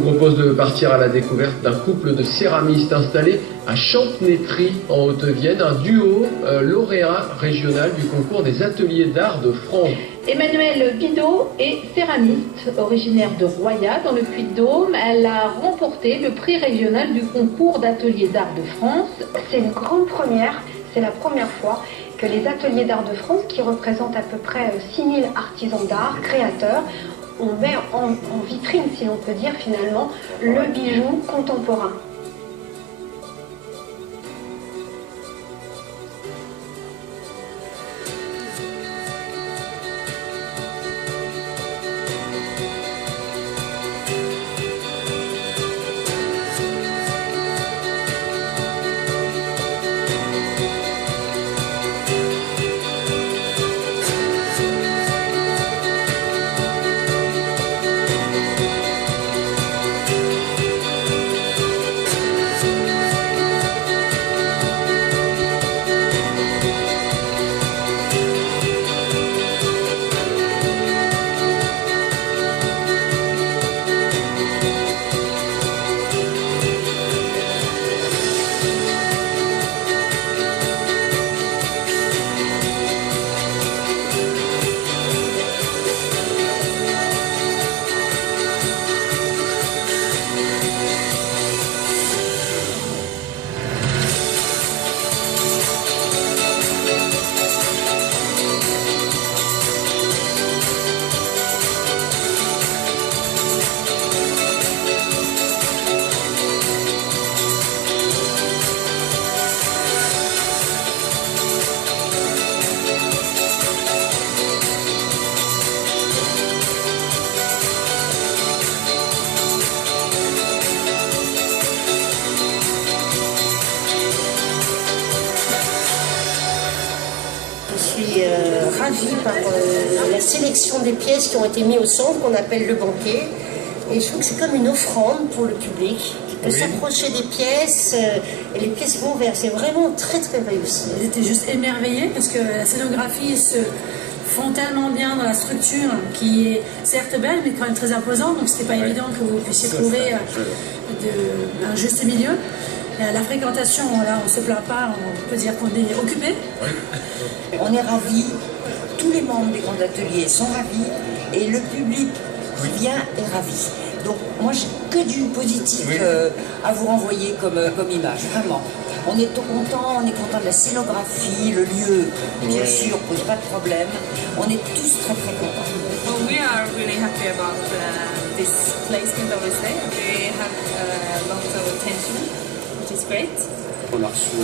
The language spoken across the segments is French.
vous propose de partir à la découverte d'un couple de céramistes installés à Champnétry en Haute-Vienne, un duo lauréat régional du concours des ateliers d'art de France. Emmanuelle Bidot est céramiste, originaire de Royat dans le Puy-de-Dôme. Elle a remporté le prix régional du concours d'ateliers d'art de France. C'est une grande première, c'est la première fois que les ateliers d'art de France, qui représentent à peu près 6000 artisans d'art, créateurs, on met en vitrine, si l'on peut dire finalement, le bijou contemporain. Ravie par la sélection des pièces qui ont été mises au centre, qu'on appelle le banquet. Et je trouve que c'est comme une offrande pour le public, qui peut s'approcher des pièces, et les pièces vont vers. C'est vraiment très très réussi. Ils étaient juste émerveillés parce que la scénographie se font tellement bien dans la structure, qui est certes belle, mais quand même très imposante. Donc c'était pas évident que vous puissiez trouver un juste milieu. La fréquentation, là, on ne se plaint pas, on peut dire qu'on est occupé. On est ravis, tous les membres des grands ateliers sont ravis et le public qui vient est ravi. Donc moi j'ai que du positif à vous renvoyer comme image, vraiment. On est content de la scénographie, le lieu, bien sûr, pose pas de problème. On est tous très très contents. Well, we are really happy about this placement, obviously. We have lots of attention, which is great. On a reçu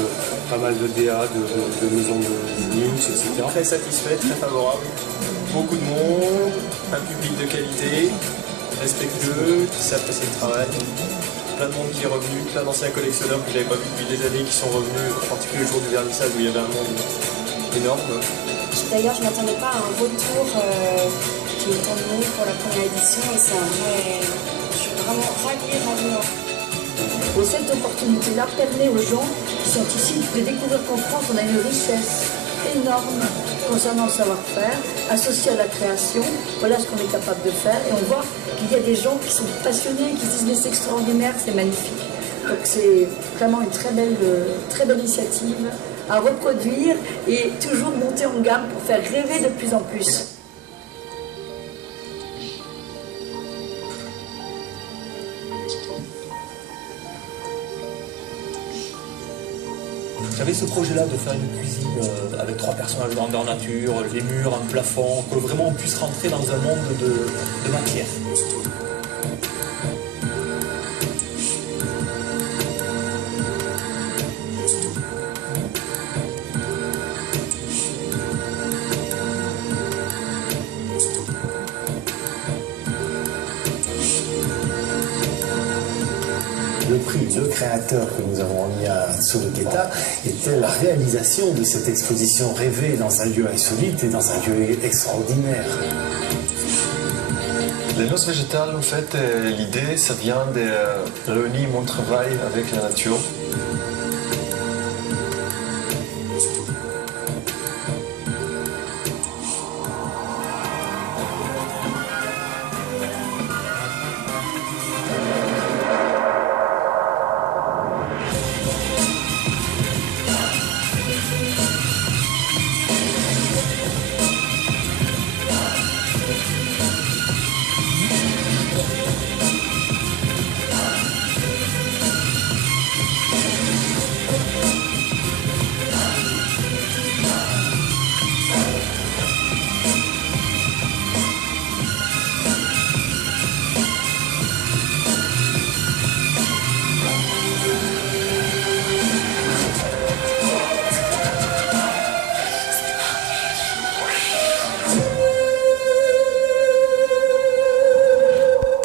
pas mal de DA, de maisons de news, etc. Très satisfait, très favorable. Beaucoup de monde, un public de qualité, respectueux, qui sait apprécier le travail. Plein de monde qui est revenu, plein d'anciens collectionneurs que je n'avais pas vu depuis des années qui sont revenus, en particulier le jour du vernissage où il y avait un monde énorme. D'ailleurs, je ne m'attendais pas à un retour qui est tant de monde pour la première édition et c'est un vrai... Je suis vraiment ravie. Cette opportunité-là permet aux gens qui sont ici de découvrir qu'en France, on a une richesse énorme concernant le savoir-faire, associé à la création. Voilà ce qu'on est capable de faire. Et on voit qu'il y a des gens qui sont passionnés, qui disent mais c'est extraordinaire, c'est magnifique. Donc c'est vraiment une très belle initiative à reproduire et toujours monter en gamme pour faire rêver de plus en plus. J'avais ce projet-là de faire une cuisine avec 3 personnages grandeur nature, les murs, un plafond, que vraiment on puisse rentrer dans un monde de matière. Le prix Le Créateur que nous avons mis à Solotheta était la réalisation de cette exposition rêvée dans un lieu insolite et dans un lieu extraordinaire. Les noces végétales, en fait, l'idée, ça vient de réunir mon travail avec la nature.